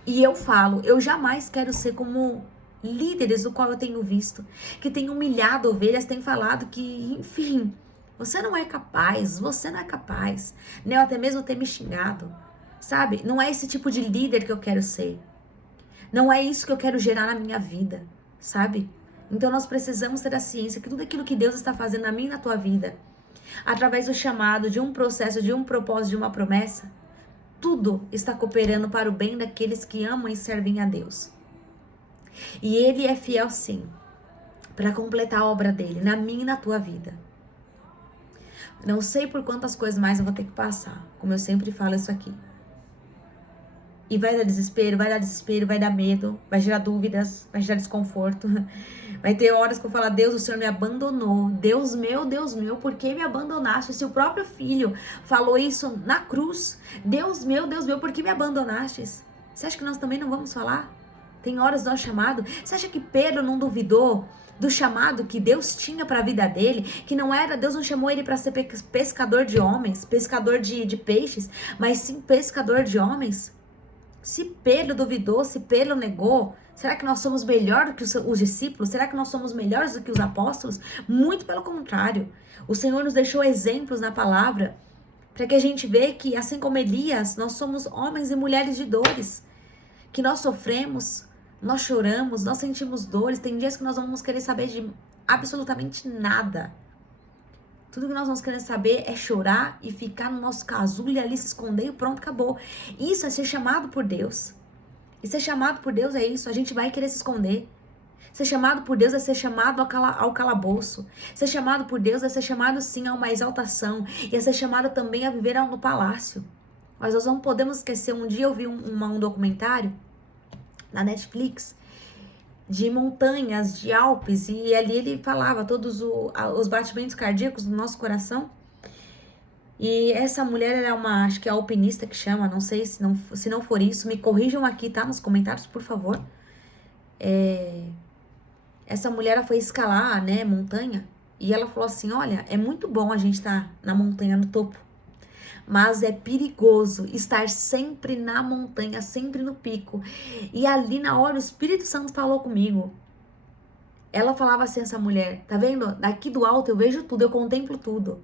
E eu falo, eu jamais quero ser como líderes do qual eu tenho visto, que tem humilhado ovelhas, tem falado que, enfim, você não é capaz, né? Ou até mesmo ter me xingado, sabe? Não é esse tipo de líder que eu quero ser. Não é isso que eu quero gerar na minha vida, sabe? Então nós precisamos ter a ciência que tudo aquilo que Deus está fazendo na minha e na tua vida, através do chamado, de um processo, de um propósito, de uma promessa, tudo está cooperando para o bem daqueles que amam e servem a Deus. E Ele é fiel sim, para completar a obra dele na minha e na tua vida. Não sei por quantas coisas mais eu vou ter que passar, como eu sempre falo isso aqui. E vai dar desespero, vai dar medo, vai gerar dúvidas, vai gerar desconforto. Vai ter horas que eu falo, Deus, o Senhor me abandonou. Deus meu, por que me abandonaste? Se o próprio filho falou isso na cruz. Deus meu, por que me abandonaste? Você acha que nós também não vamos falar? Tem horas do nosso chamado. Você acha que Pedro não duvidou do chamado que Deus tinha para a vida dele? Que não era, Deus não chamou ele para ser pescador de homens, pescador de peixes, mas sim pescador de homens? Se Pedro duvidou, se Pedro negou, será que nós somos melhor do que os discípulos? Será que nós somos melhores do que os apóstolos? Muito pelo contrário. O Senhor nos deixou exemplos na palavra para que a gente veja que, assim como Elias, nós somos homens e mulheres de dores, que nós sofremos, nós choramos, nós sentimos dores. Tem dias que nós não vamos querer saber de absolutamente nada. Tudo que nós vamos querer saber é chorar e ficar no nosso casulo e ali se esconder e pronto, acabou. Isso é ser chamado por Deus. E ser chamado por Deus é isso, a gente vai querer se esconder. Ser chamado por Deus é ser chamado ao calabouço. Ser chamado por Deus é ser chamado sim a uma exaltação. E é ser chamado também a viver no palácio. Mas nós não podemos esquecer, um dia eu vi um documentário na Netflix de montanhas, de Alpes, e ali ele falava todos os batimentos cardíacos do nosso coração. E essa mulher era acho que é alpinista que chama, não sei se não for isso, me corrijam aqui, tá? Nos comentários, por favor. Essa mulher, ela foi escalar, né, montanha, e ela falou assim, olha, é muito bom a gente estar na montanha, no topo, mas é perigoso estar sempre na montanha, sempre no pico. E ali na hora o Espírito Santo falou comigo. Ela falava assim, essa mulher, tá vendo? Daqui do alto eu vejo tudo, eu contemplo tudo.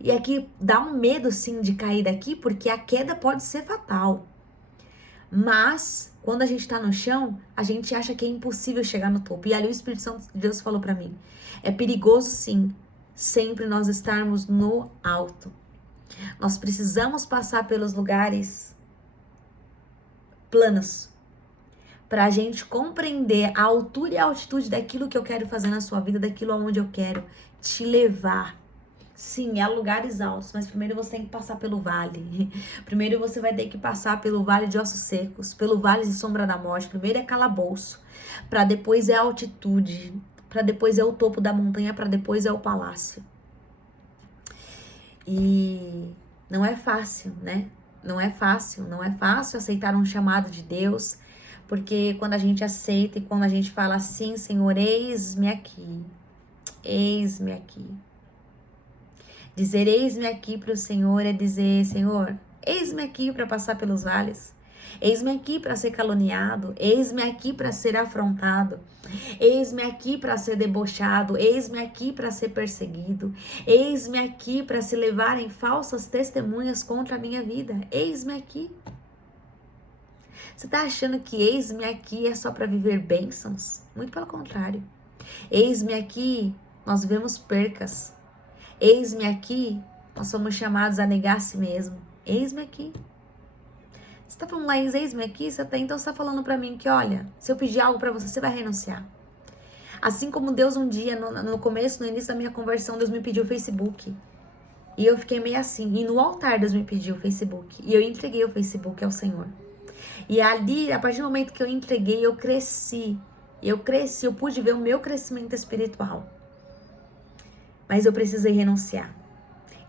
E aqui dá um medo sim de cair daqui, porque a queda pode ser fatal. Mas quando a gente tá no chão, a gente acha que é impossível chegar no topo. E ali o Espírito Santo de Deus falou pra mim, é perigoso sim, sempre nós estarmos no alto. Nós precisamos passar pelos lugares planos para a gente compreender a altura e a altitude daquilo que eu quero fazer na sua vida, daquilo aonde eu quero te levar. Sim, há lugares altos, mas primeiro você tem que passar pelo vale. Primeiro você vai ter que passar pelo vale de ossos secos, pelo vale de sombra da morte. Primeiro é calabouço, para depois é altitude, para depois é o topo da montanha, para depois é o palácio. E não é fácil, né? Não é fácil aceitar um chamado de Deus, porque quando a gente aceita e quando a gente fala assim, Senhor, eis-me aqui, dizer eis-me aqui para o Senhor é dizer, Senhor, eis-me aqui para passar pelos vales, eis-me aqui para ser caluniado, eis-me aqui para ser afrontado, eis-me aqui para ser debochado, eis-me aqui para ser perseguido, eis-me aqui para se levarem falsas testemunhas contra a minha vida, eis-me aqui. Você tá achando que eis-me aqui é só para viver bênçãos? Muito pelo contrário. Eis-me aqui, nós vivemos percas. Eis-me aqui, nós somos chamados a negar a si mesmo. Eis-me aqui. Você tá falando lá, eis-me aqui? Então você tá falando pra mim que, olha, se eu pedir algo pra você, você vai renunciar. Assim como Deus um dia, no início da minha conversão, Deus me pediu o Facebook. E eu fiquei meio assim. E no altar Deus me pediu o Facebook. E eu entreguei o Facebook ao Senhor. E ali, a partir do momento que eu entreguei, eu cresci. Eu pude ver o meu crescimento espiritual. Mas eu precisei renunciar.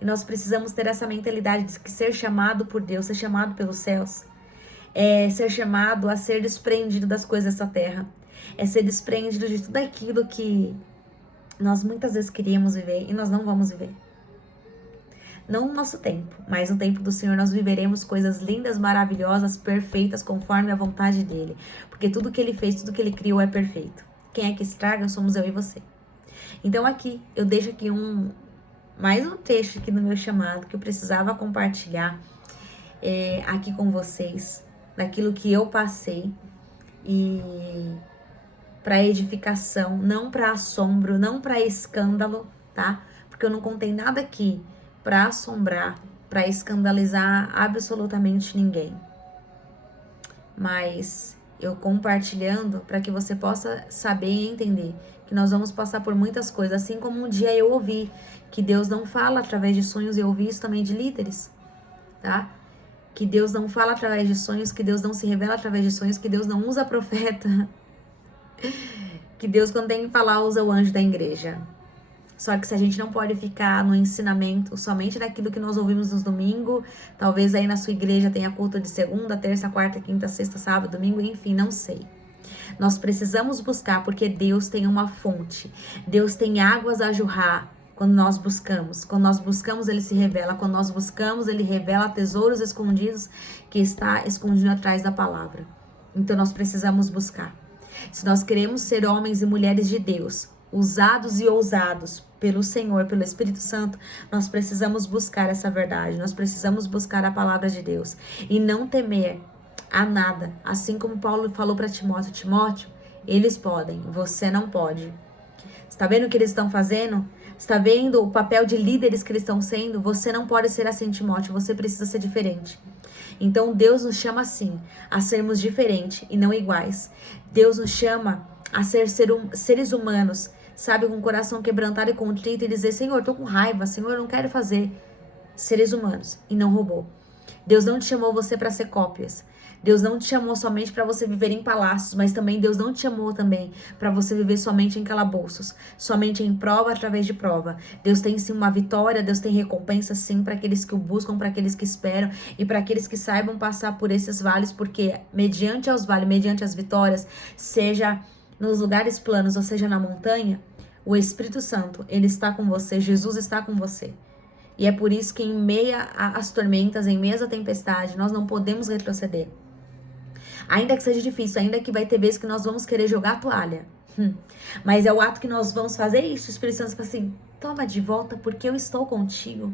E nós precisamos ter essa mentalidade de que ser chamado por Deus, ser chamado pelos céus, É ser chamado a ser desprendido das coisas dessa terra. É ser desprendido de tudo aquilo que nós muitas vezes queríamos viver e nós não vamos viver. Não no nosso tempo, mas no tempo do Senhor nós viveremos coisas lindas, maravilhosas, perfeitas, conforme a vontade dEle. Porque tudo que Ele fez, tudo que Ele criou é perfeito. Quem é que estraga somos eu e você. Então aqui, eu deixo aqui mais um trecho aqui no meu chamado que eu precisava compartilhar aqui com vocês, daquilo que eu passei e para edificação, não para assombro, não para escândalo, tá? Porque eu não contei nada aqui para assombrar, para escandalizar absolutamente ninguém. Mas eu compartilhando para que você possa saber e entender que nós vamos passar por muitas coisas, assim como um dia eu ouvi que Deus não fala através de sonhos, eu ouvi isso também de líderes, tá? Que Deus não fala através de sonhos, que Deus não se revela através de sonhos, que Deus não usa profeta, que Deus, quando tem que falar, usa o anjo da igreja. Só que se a gente não pode ficar no ensinamento somente daquilo que nós ouvimos nos domingos, talvez aí na sua igreja tenha culto de segunda, terça, quarta, quinta, sexta, sábado, domingo, enfim, não sei. Nós precisamos buscar porque Deus tem uma fonte, Deus tem águas a jorrar. Quando nós buscamos, Ele se revela. Quando nós buscamos, Ele revela tesouros escondidos que está escondido atrás da palavra. Então nós precisamos buscar. Se nós queremos ser homens e mulheres de Deus, usados e ousados pelo Senhor, pelo Espírito Santo, nós precisamos buscar essa verdade. Nós precisamos buscar a palavra de Deus e não temer a nada. Assim como Paulo falou para Timóteo: Timóteo, eles podem, você não pode. Está vendo o que eles estão fazendo? Está vendo o papel de líderes que eles estão sendo? Você não pode ser assim, Timóteo, você precisa ser diferente. Então Deus nos chama assim, a sermos diferentes e não iguais. Deus nos chama a ser seres humanos, sabe, com o coração quebrantado e contrito e dizer: Senhor, estou com raiva, Senhor, eu não quero fazer. Seres humanos e não robô. Deus não te chamou você para ser cópias. Deus não te chamou somente para você viver em palácios, mas também Deus não te chamou também para você viver somente em calabouços, somente em prova através de prova. Deus tem sim uma vitória, Deus tem recompensa sim para aqueles que o buscam, para aqueles que esperam e para aqueles que saibam passar por esses vales, porque mediante aos vales, mediante as vitórias, seja nos lugares planos ou seja na montanha, o Espírito Santo, ele está com você, Jesus está com você. E é por isso que em meio às tormentas, em meio à tempestade, nós não podemos retroceder. Ainda que seja difícil, ainda que vai ter vezes que nós vamos querer jogar a toalha. Mas é o ato que nós vamos fazer isso. O Espírito Santo fala assim: toma de volta porque eu estou contigo.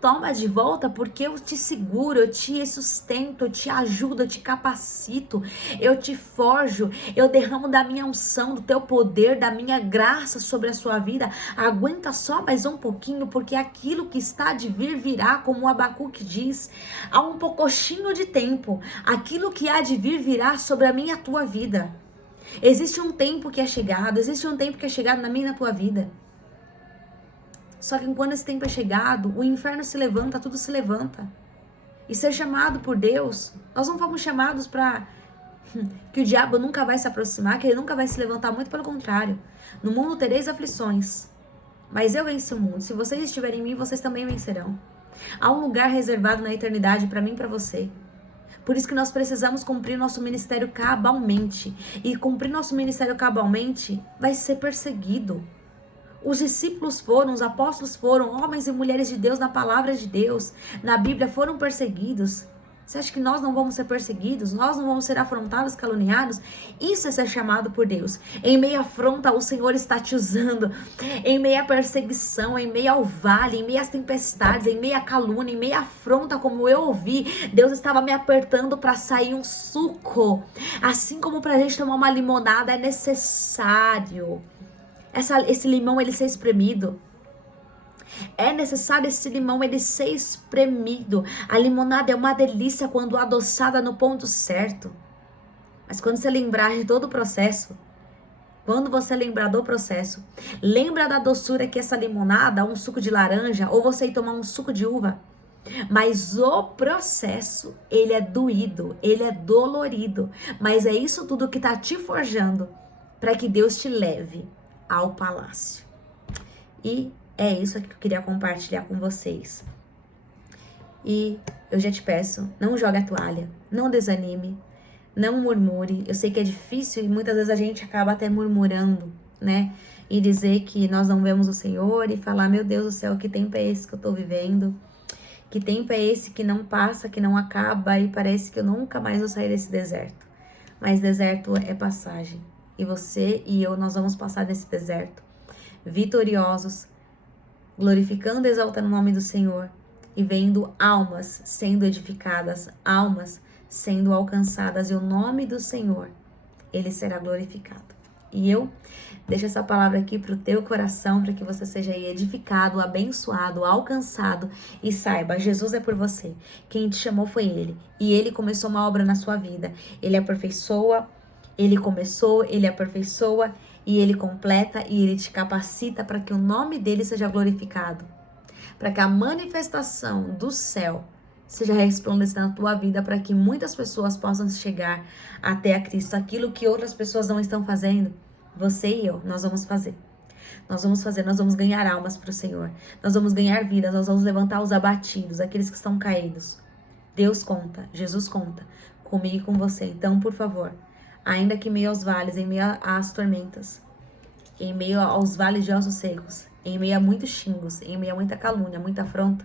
Toma de volta porque eu te seguro, eu te sustento, eu te ajudo, eu te capacito, eu te forjo, eu derramo da minha unção, do teu poder, da minha graça sobre a sua vida. Aguenta só mais um pouquinho, porque aquilo que está de vir virá, como o Abacuque diz, há um pouquinho de tempo. Aquilo que há de vir virá sobre a minha e a tua vida. Existe um tempo que é chegado, existe um tempo que é chegado na minha e na tua vida. Só que quando esse tempo é chegado, o inferno se levanta, tudo se levanta. E ser chamado por Deus, nós não fomos chamados para que o diabo nunca vai se aproximar, que ele nunca vai se levantar, muito pelo contrário. No mundo tereis aflições, mas eu venci o mundo. Se vocês estiverem em mim, vocês também vencerão. Há um lugar reservado na eternidade para mim e para você. Por isso que nós precisamos cumprir nosso ministério cabalmente. E cumprir nosso ministério cabalmente vai ser perseguido. Os discípulos foram, os apóstolos foram, homens e mulheres de Deus na palavra de Deus, na Bíblia, foram perseguidos. Você acha que nós não vamos ser perseguidos? Nós não vamos ser afrontados, caluniados? Isso é ser chamado por Deus. Em meio à afronta, o Senhor está te usando. Em meio à perseguição, em meio ao vale, em meio às tempestades, em meio à calúnia, em meio à afronta, como eu ouvi, Deus estava me apertando para sair um suco. Assim como para a gente tomar uma limonada é necessário esse limão ele ser espremido. É necessário esse limão ele ser espremido. A limonada é uma delícia quando adoçada no ponto certo. Mas quando você lembrar de todo o processo, quando você lembrar do processo, lembra da doçura que essa limonada, um suco de laranja, ou você ir tomar um suco de uva. Mas o processo, ele é doído, ele é dolorido. Mas é isso tudo que está te forjando para que Deus te leve ao palácio. E é isso que eu queria compartilhar com vocês. E eu já te peço, não jogue a toalha, não desanime, não murmure. Eu sei que é difícil e muitas vezes a gente acaba até murmurando, né? E dizer que nós não vemos o Senhor e falar, meu Deus do céu, que tempo é esse que eu tô vivendo? Que tempo é esse que não passa, que não acaba e parece que eu nunca mais vou sair desse deserto. Mas deserto é passagem. E você e eu, nós vamos passar nesse deserto vitoriosos, glorificando e exaltando o nome do Senhor e vendo almas sendo edificadas, almas sendo alcançadas e o nome do Senhor, ele será glorificado. E eu deixo essa palavra aqui para o teu coração, para que você seja aí edificado, abençoado, alcançado e saiba, Jesus é por você. Quem te chamou foi Ele. E Ele começou uma obra na sua vida. Ele aperfeiçoa, Ele começou, Ele aperfeiçoa e Ele completa e Ele te capacita para que o nome dEle seja glorificado. Para que a manifestação do céu seja resplandecendo na tua vida, para que muitas pessoas possam chegar até a Cristo. Aquilo que outras pessoas não estão fazendo, você e eu, nós vamos fazer. Nós vamos ganhar almas para o Senhor. Nós vamos ganhar vidas, nós vamos levantar os abatidos, aqueles que estão caídos. Deus conta, Jesus conta comigo e com você. Então, por favor, ainda que em meio aos vales, em meio às tormentas, em meio aos vales de ossos secos, em meio a muitos xingos, em meio a muita calúnia, muita afronta,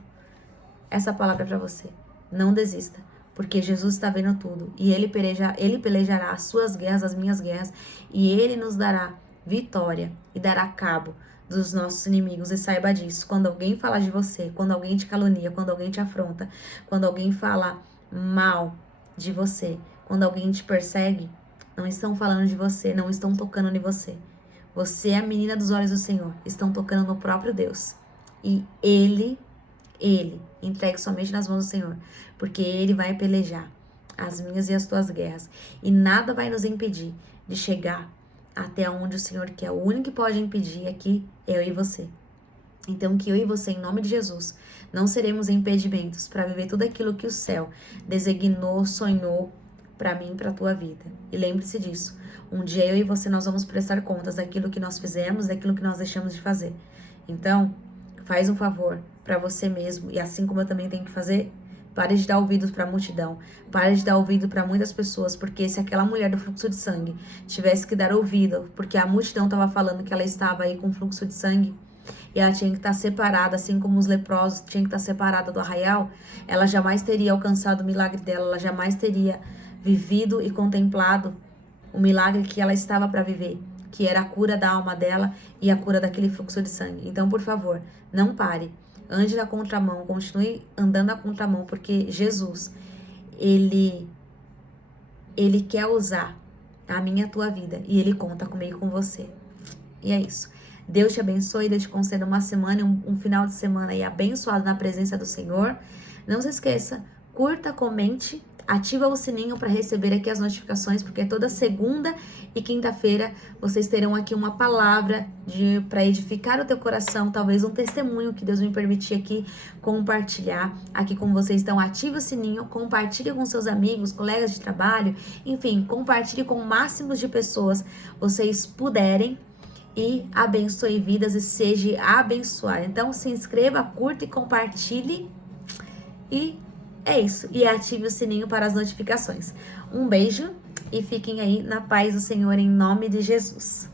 essa palavra é para você. Não desista, porque Jesus está vendo tudo e ele pelejará as suas guerras, as minhas guerras, e ele nos dará vitória e dará cabo dos nossos inimigos. E saiba disso, quando alguém falar de você, quando alguém te calunia, quando alguém te afronta, quando alguém fala mal de você, quando alguém te persegue, não estão falando de você, não estão tocando em você. Você é a menina dos olhos do Senhor, estão tocando no próprio Deus. E Ele, entregue somente nas mãos do Senhor, porque Ele vai pelejar as minhas e as tuas guerras. E nada vai nos impedir de chegar até onde o Senhor quer. O único que pode impedir aqui é eu e você. Então, que eu e você, em nome de Jesus, não seremos impedimentos para viver tudo aquilo que o céu designou, sonhou para mim e para a tua vida. E lembre-se disso. Um dia eu e você, nós vamos prestar contas daquilo que nós fizemos, daquilo que nós deixamos de fazer. Então, faz um favor para você mesmo, e assim como eu também tenho que fazer, pare de dar ouvidos para a multidão, pare de dar ouvido para muitas pessoas, porque se aquela mulher do fluxo de sangue tivesse que dar ouvido, porque a multidão estava falando que ela estava aí com fluxo de sangue, e ela tinha que estar separada, assim como os leprosos tinham que estar separada do arraial, ela jamais teria alcançado o milagre dela, ela jamais teria vivido e contemplado o milagre que ela estava para viver, que era a cura da alma dela e a cura daquele fluxo de sangue. Então, por favor, não pare, ande na contramão, continue andando na contramão, porque Jesus, Ele quer usar a minha e a tua vida, e Ele conta comigo e com você. E é isso. Deus te abençoe, Deus te conceda uma semana, um final de semana aí abençoado na presença do Senhor. Não se esqueça, curta, comente, ativa o sininho para receber aqui as notificações, porque toda segunda e quinta-feira vocês terão aqui uma palavra para edificar o teu coração, talvez um testemunho que Deus me permitir aqui compartilhar aqui com vocês. Então ative o sininho, compartilhe com seus amigos, colegas de trabalho, enfim, compartilhe com o máximo de pessoas vocês puderem, e abençoe vidas e seja abençoado. Então se inscreva, curta e compartilhe, e é isso. E ative o sininho para as notificações. Um beijo e fiquem aí na paz do Senhor em nome de Jesus.